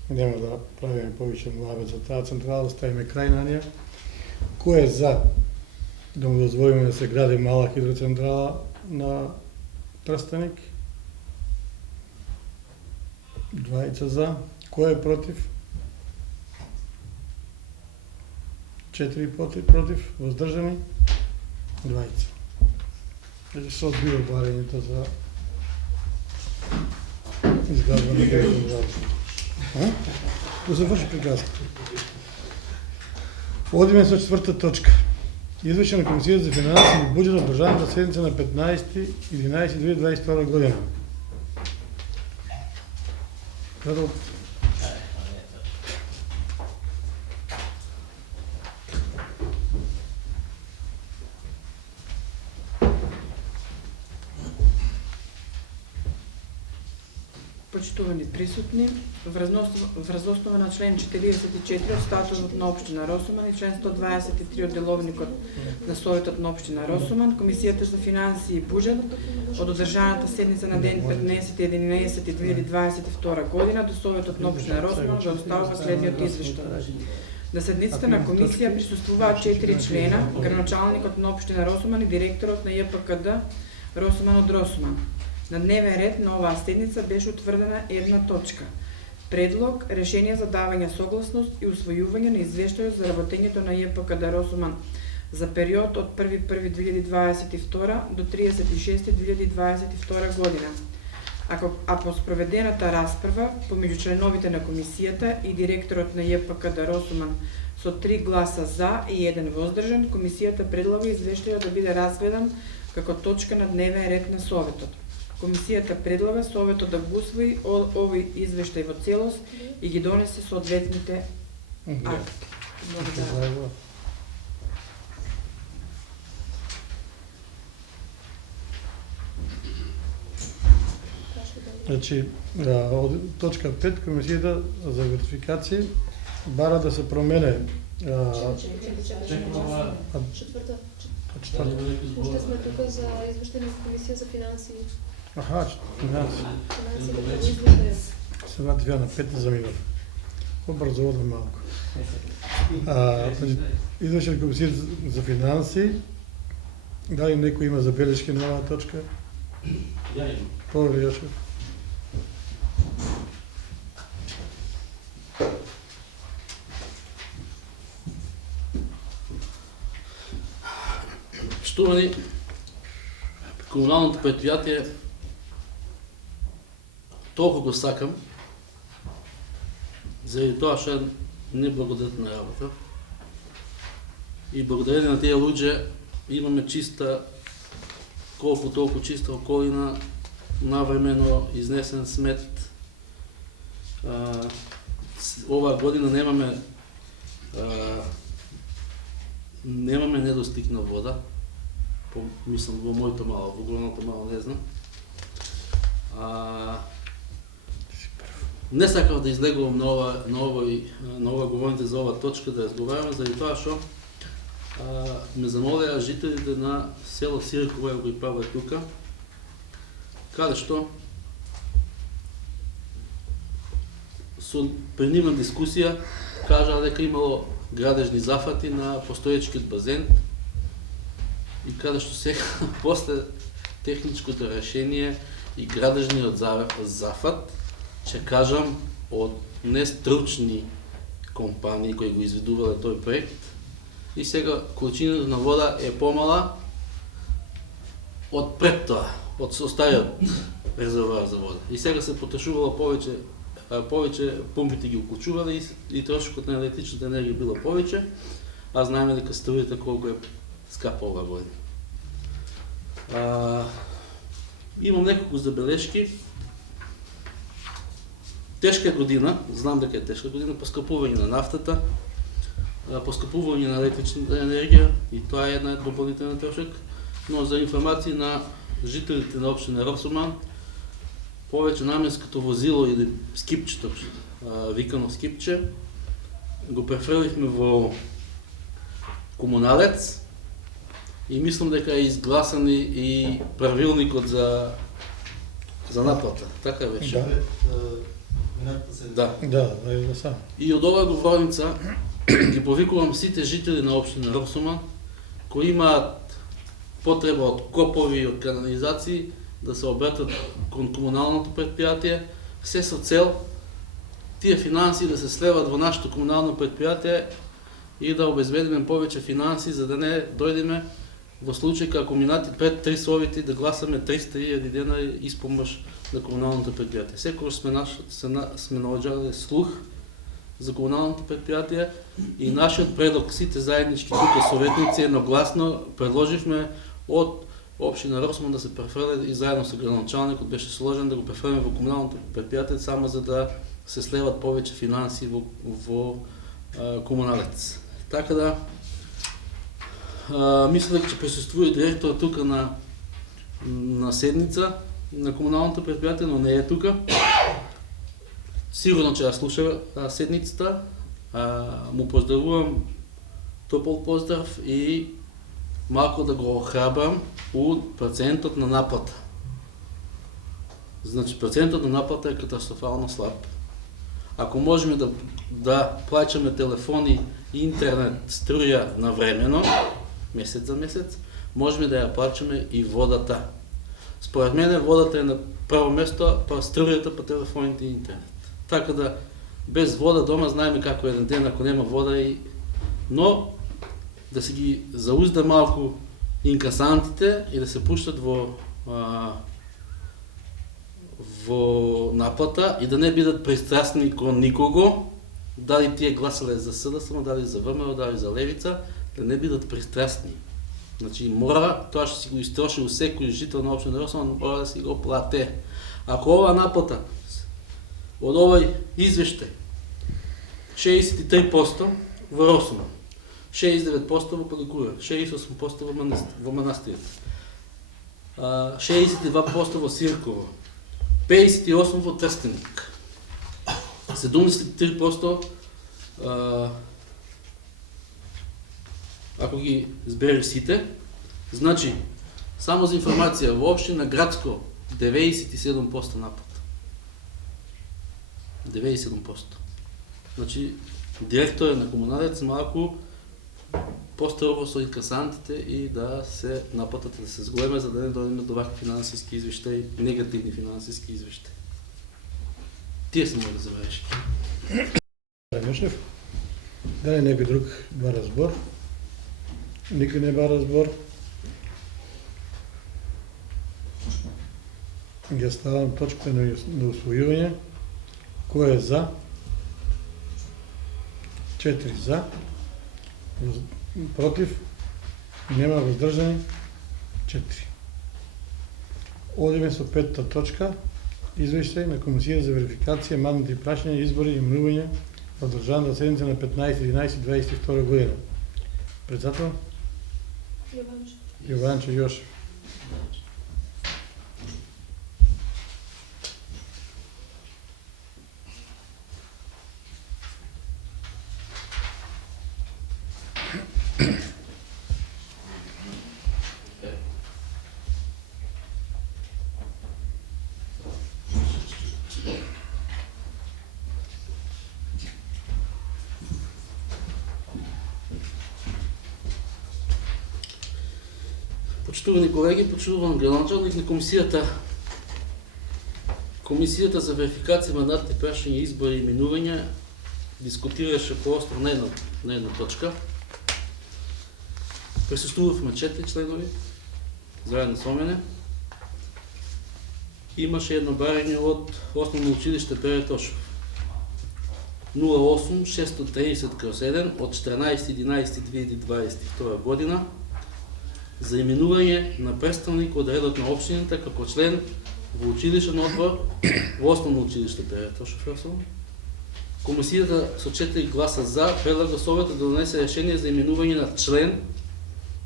Нема да правиме повеќе муабет за таа централа, да ставиме крај на неја. Кој е за да му дозволиме да се гради мала хидроцентрала на Трстеник? Двајца за. Кој е против? 4 против. Воздржани? Двајца. Значи се одбива барањето за изграждане на градот. Го заврши прекрасно. Одиме со 4-та точка. Извеќе на Комисијата за финансии и буџет на државната седница на 15.11.2022 година. Кратко. Почитувани присутни, врз основа на член 44 од статутот на општина Росуман и член 123 од деловникот на Советот на општина Росуман, Комисијата за финансии и буџет од одржаната седница на ден 15.11.2022 година до Советот на општина Росуман ја оставува следниот извештај. На седницата на комисија присуствуваат 4 члена, градоначалникот на општина Росуман и директорот на ЈПКД Росуман од Росуман. На дневен ред на оваа седница беше утврдена една точка. Предлог, решение за давање согласност и усвојување на извештајот за работењето на ЈПКД Росуман за период од 1.1.2022 до 30.6.2022 година. А по спроведената расправа помеѓу членовите на комисијата и директорот на ЈПКД Росуман со 3 гласа за и 1 воздржан, комисијата предлага извештајот да биде разгледан како точка на дневен ред на Советот. Комисијата предлага Советот да го усвои овој извештај во целост и ги донесе соодветните акти. Благодарам. Значи, од точка 5, Комисијата за верификација бара да се промене Четврта. четврта. Уште сме тука за извештај на Комисија за финансии. Аха, финанси. Финансии како извештај. Сега две на 5 заминав. Побрзо одам малку. Значи, извештај на Комисијата за финансии. Дали некој има забелешки на оваа точка? Ја имам. Повели Јошев. Штувани, комуналното предпријатие толку го сакам, заради тоа што е неблагодетна работа. И благодарение на тие луѓе имаме чиста, колку толку чиста околина, навремено изнесен смет. Оваа година немаме недостиг на вода. Мислам во моето мало, во големото мало не знам. Не сакав да излегувам на ова говорите за оваа точка да разговараме, заради тоа што ме замолеа жителите на село Сирково, ево го и Павле тука, каде што со пренивна дискусија кажаа дека имало градежни зафати на постоечкиот базен и каде што сега после техничкото решение и градежниот зафат, ќе кажам, од нестручни компании кои го изведувале тој проект, и сега количината на вода е помала од пред тоа, од стариот резервоар за вода. И сега се потрошувало повеќе помпите ги уклучувале и трошокот на електричната енергија било повеќе, а знаеме дека струјата колку е скапа оваа година. Имам неколку забелешки. Тешка година, знам дека е тешка година, поскапување на нафтата, поскапување на електричната енергија, и тоа е една дополнителна трошок, но за информација на жителите на општина Росуман, повече наменското возило или скипчето, викано скипче, го префрлихме во комуналец и мислам дека е изгласан и правилникот за наплата. Така беше. Да. Да, да сам. И од оваа говорница ги повикувам сите жители на општина Росума кои имаат потреба од копови и од канализации да се обратат кон комуналното предпријатие, се со цел тие финанси да се слеват во нашето комунално предпријатие и да обезбедиме повеќе финанси за да не дојдеме во случај како минати пред 3 совити да гласаме 300.000 дена испомош на комуналното предпријатие. Секогаш сме наоѓале слух за комуналното предпријатие и нашиот предлог, сите заеднички тука советници едногласно предложивме од општина Росума да се префрле и заедно со градоначалникот беше сложен да го префрлеме во комуналното предпријатие само за да се слеват повеќе финанси во комуналец. Така да мисля дека ќе присуствува и директор тука на седница на комуналното предпријатие, но не е тука. Сигурно ќе ја слуша седницата. Му поздравувам, топол поздрав и малко да го охрабрам у процентот на наплата. Значи процентот на наплата е катастрофално слаб. Ако можеме да плаќаме телефони, интернет, струја навремено, месец за месец, можеме да ја плаќаме и водата. Според мене водата е на прво место, па струјата, па телефоните и интернет. Така да без вода дома знаеме како еден ден ако нема вода но да се ги заузда малку инкасантите и да се пуштат во наплата и да не бидат пристрасни кон никого, дали тие гласале за СДСМ, дали за ВМРО, дали за Левица, да не бидат пристрасни. Значи мора, тоа што си го истрошил секој жител на општина Росума, мора да си го плате. Ако оваа наплата од овој извештај 63% во Росума, 69% во Паликура, 68% во Манастирот, 62% во Сирково, 58% во Трстеник, 73% ако ги збереш сите, значи, само за информација, во општина Градско 97% наплата. 97%. Значи, директор е на комуналец малку по-строго со инкасантите и да се наплатата да се зголеме, за да не дојдеме до вакви финансиски извештаи, негативни финансиски извештаи. Тие се мои забелешки. Мишев, дали некој друг ба разбор? Никој не ба разбор. Ги ставам точка на усвојување. Кој е за? 4 за. Против? Нема воздржани? 4. Одиме со 5-та точка. Извештај на Комисија за верификација, мандатни прашања, избори и именување одржана седница на 15.11.22 година. Председател? Јованче Јошев. Почитувани колеги, почитуван градоначалник на Комисијата за верификација, мандатни прашања, избори и именувања дискутираше поостро на една точка. Присуствувавме 4 членови, заедно со мене. Имаше едно барање од Основно училиште Пере Тошев. 08-630/7 од 14.11.2022 година за именување на представник од редот на општината како член во училишен одбор во Основно училиште Пере Тошев Росума. Комисијата со 4 гласа за предлага Советот да донесе решение за именување на член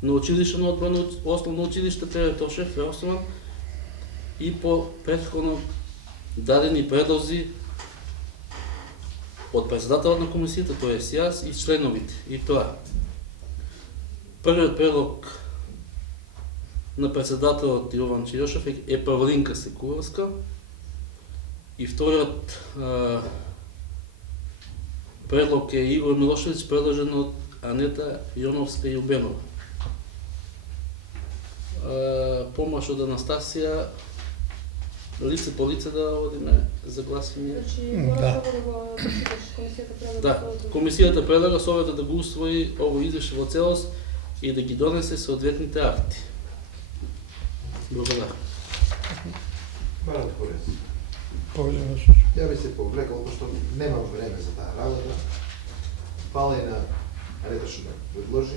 на училишен одбор на Основно училиште Пере Тошев Росума и по претходно дадени предлози од председателот на комисијата, тоа е јас и членовите. И тоа. Првиот предлог на председателот Јован Чијошев е Павлинка Секуровска и вториот предлог е Игор Милошевиќ, предложен од Анета Јоновска-Јубенова. Помош од Анастасија, лице по лице да одиме за гласање. Значи, мора само да го прочиташ, комисијата предлага. Да, комисијата предлага Советот да го усвои ово извешće во целост и да ги донесе соодветните акти. Благодарам. Барат Корец. Повеќе Ја би се повлекал, пошто немам време за таа работа. Фала и на Анета што да предложи.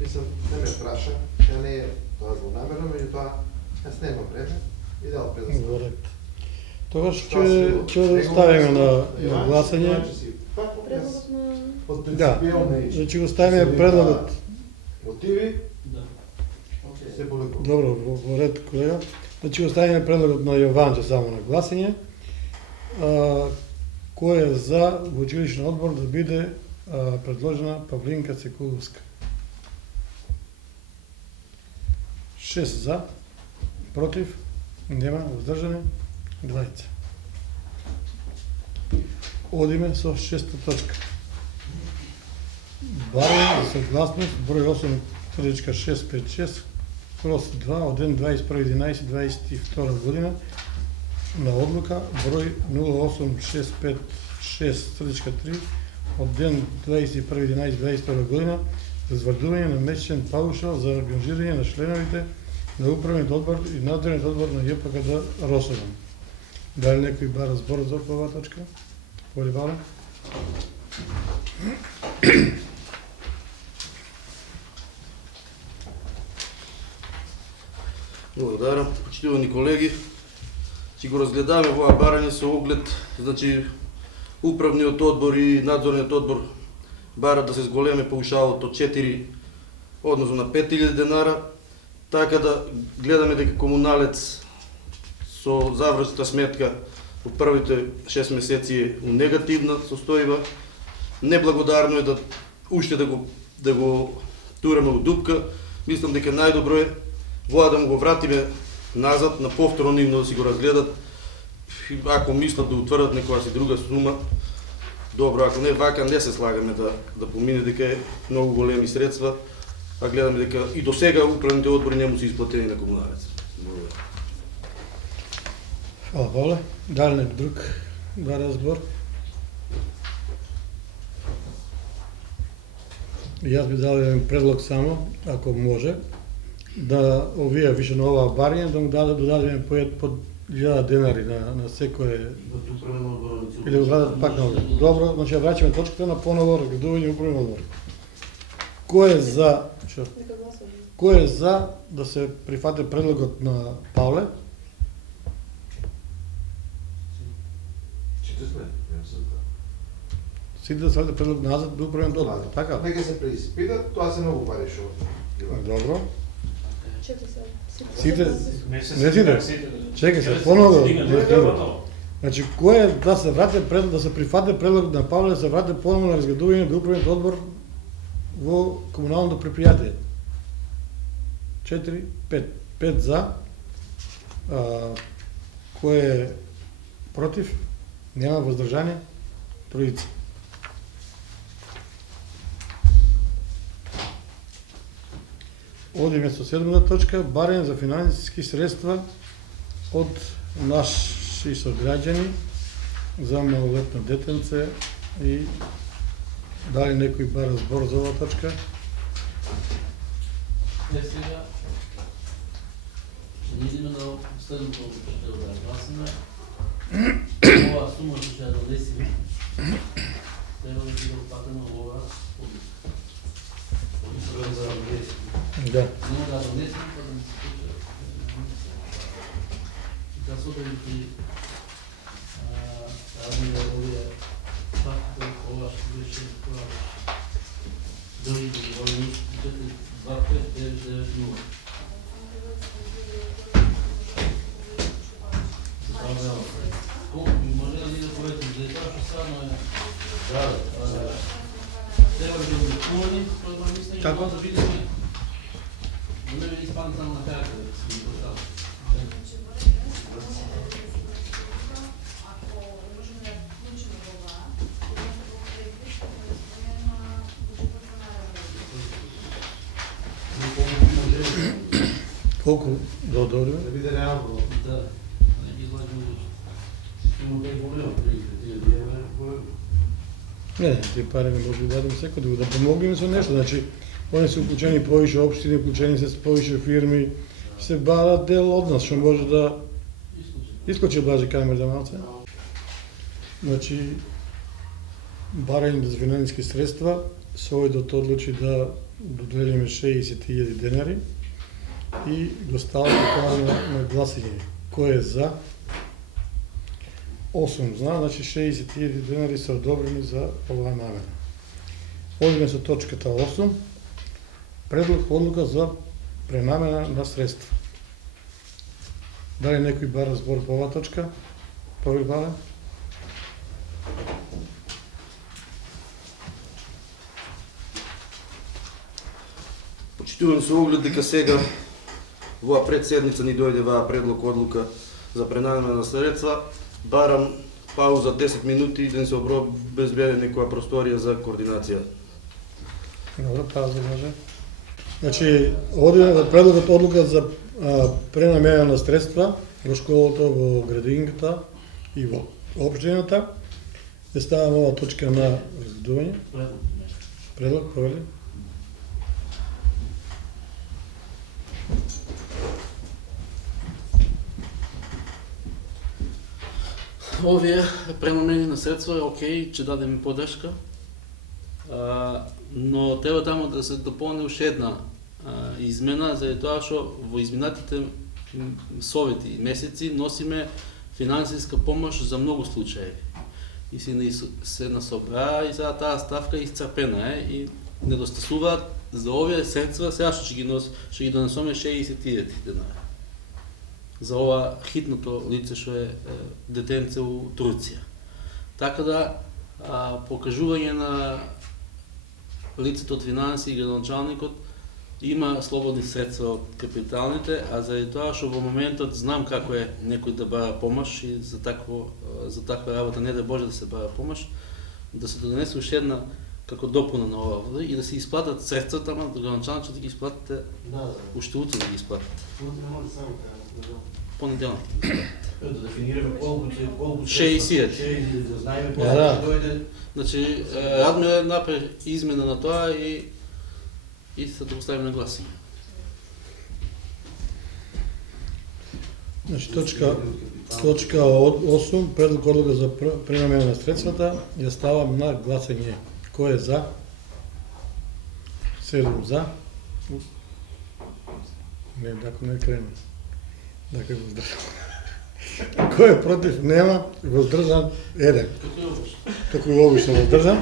Мислам, не ме праша, ја не е тоа злонамерно, меѓутоа, јас немам време и дал предлог. Тогаш ќе оставиме на гласање. Предлогот на... Од Да, принципијални значи го ставиме предлогот. мотиви, Да. се повлекува. Добро, во ред, колега. Значи го ставиме предлогот на Јованче само на гласање. Кој е за во училишен одбор да биде предложена Павлинка Секуловска? 6 за, против, нема, воздржани, 20. Одиме со 6 точка. Барен за согласност, број 8.656, крос 2 од ден 21.11.22 година, на одлука број 08656.3 од ден 21.11.22 година за зврдување на месечен паушал за организирање на членовите на управниот одбор и надзорниот одбор на ЈПКД Росован. Дали некој бара збор за оваа точка? Кој бара? Благодарам, почитувани колеги. Ќе го разгледаме оваа барање со оглед, значи, управниот одбор и надзорниот одбор барат да се зголеме паушалот од 4, односно на 5000 денара, така да гледаме дека комуналец со завршната сметка во првите 6 месеци е у негативна состојба. Неблагодарно е да уште да го тураме у дупка. Мислам дека најдобро е воа да му го вратиме назад, на повторно нивно да си го разгледат. Ако мислат да утврдат некоја си друга сума, добро, ако не, вака не се слагаме да помине дека е многу големи средства, а гледаме дека и до сега управните одбори не му се исплатени на комуналец. Благодарам. Фала, Павле. Дали некој друг да разбор? Јас би дал еден предлог само, ако може, да овие више на оваа барија да му дадеме по 1000 денари на секој или го дадат пак на овие. Добро, значи ја враќаме точката на поново разгледување управен одбор. Кој е за Нека гласуваме. кој е за да се прифати предлогот на Павле? Чите сме, не сум така. Сите да свалите предлог назад до управен одбор, така? Нека се преиспита, тоа се многу пари што Добро. Чете се. Сите, Не се не сите. Чекај се, поново. Значи, кој е да се врати предлог, да се прифати предлог на Павле, да се врати поново на разгледување до управниот одбор во комуналното предпријатие? 4, 5. 5 за. Кој е против? Нема воздржани? Тројца. Одиме со 7 точка, барање за финансиски средства од наши сограѓани за малолетно детенце и дали некој бара збор за оваа точка? Не сега, не идеме на следното ще да гласаме. Ова сума што ќе ја донесеме, треба да биде опатена во оваа одлука. Да. Не да донесеме, па да не се случи. Да се одреди да овие факти ова што беше тоа дори договорени 25990. Како? Да видиме. Да не испадне само на карта, да се портал. Колку да одобриме? Да биде реално. Да, не ги излажем лучше. Има да информирам, Не, тие пари не може да дадем секој, да помогнеме со нешто, значи они се уклучени повише општини, уклучени се повише фирми, се барат дел од нас, што може да исклучи блаже камер да малце. Значи, барање за финансиски средства, Совидот одлучи да доделиме 60.000 денари и го ставаме тоа на гласање. Кој е за? 8 зна, значи 60.000 денари се одобрени за оваа намера. Одиме со точката 8. Предлог одлука за пренамена на средства. Дали некој бара збор по оваа точка? Павел Бале? Почитувам со оглед дека сега во председница ни дојде ваа предлог одлука за пренамена на средства, барам пауза 10 минути да ни се обезбеди некоја просторија за координација. Добро, пауза може. Значи, одиме во предлогот одлука за пренамена на средства во школата, во градингата и во општината. Ја ставам ова точка на разгледување. Предлог, провели? Овие пренамени на средства, окей, ќе дадеме поддршка, но треба таму да се дополни уште една измена, заради тоа што во изминатите совети и месеци носиме финансиска помош за многу случаи. И се насобра и сега таа ставка исцрпена е и недостасуваат за овие средства, сега што ќе ги донесоме 60.000 денари. За ова хитното лице што е детенце у Турција. Така да, покажување на лицето од финанси и градоначалникот има слободни средства од капиталните, а заради тоа што во моментот знам како е некој да бара помош и за таква работа не да Боже да се бара помош, да се донесе уште една како допуна на ова и да се исплатат средствата, ама градоначалникот да ги исплатите уште утре да ги исплатите. Понеделник. Да дефинираме колку 60.000. да знаеме Да. кога ќе дојде. Значи, Радмир направи измена на тоа и се да го ставим на гласање. Значи, точка 8, предлог одлука за пренамена на средствата, ја ставам на гласање. Кој е за? 7 за. Не, дако не крена. Дако е воздржан. Кој е против? Нема. Воздржан 1. Како и обично воздржан.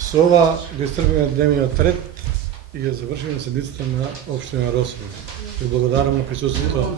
Со ова го исцрпиме дневниот ред и ја завршиме седницата на општина Росово. Ви благодарам на присуството.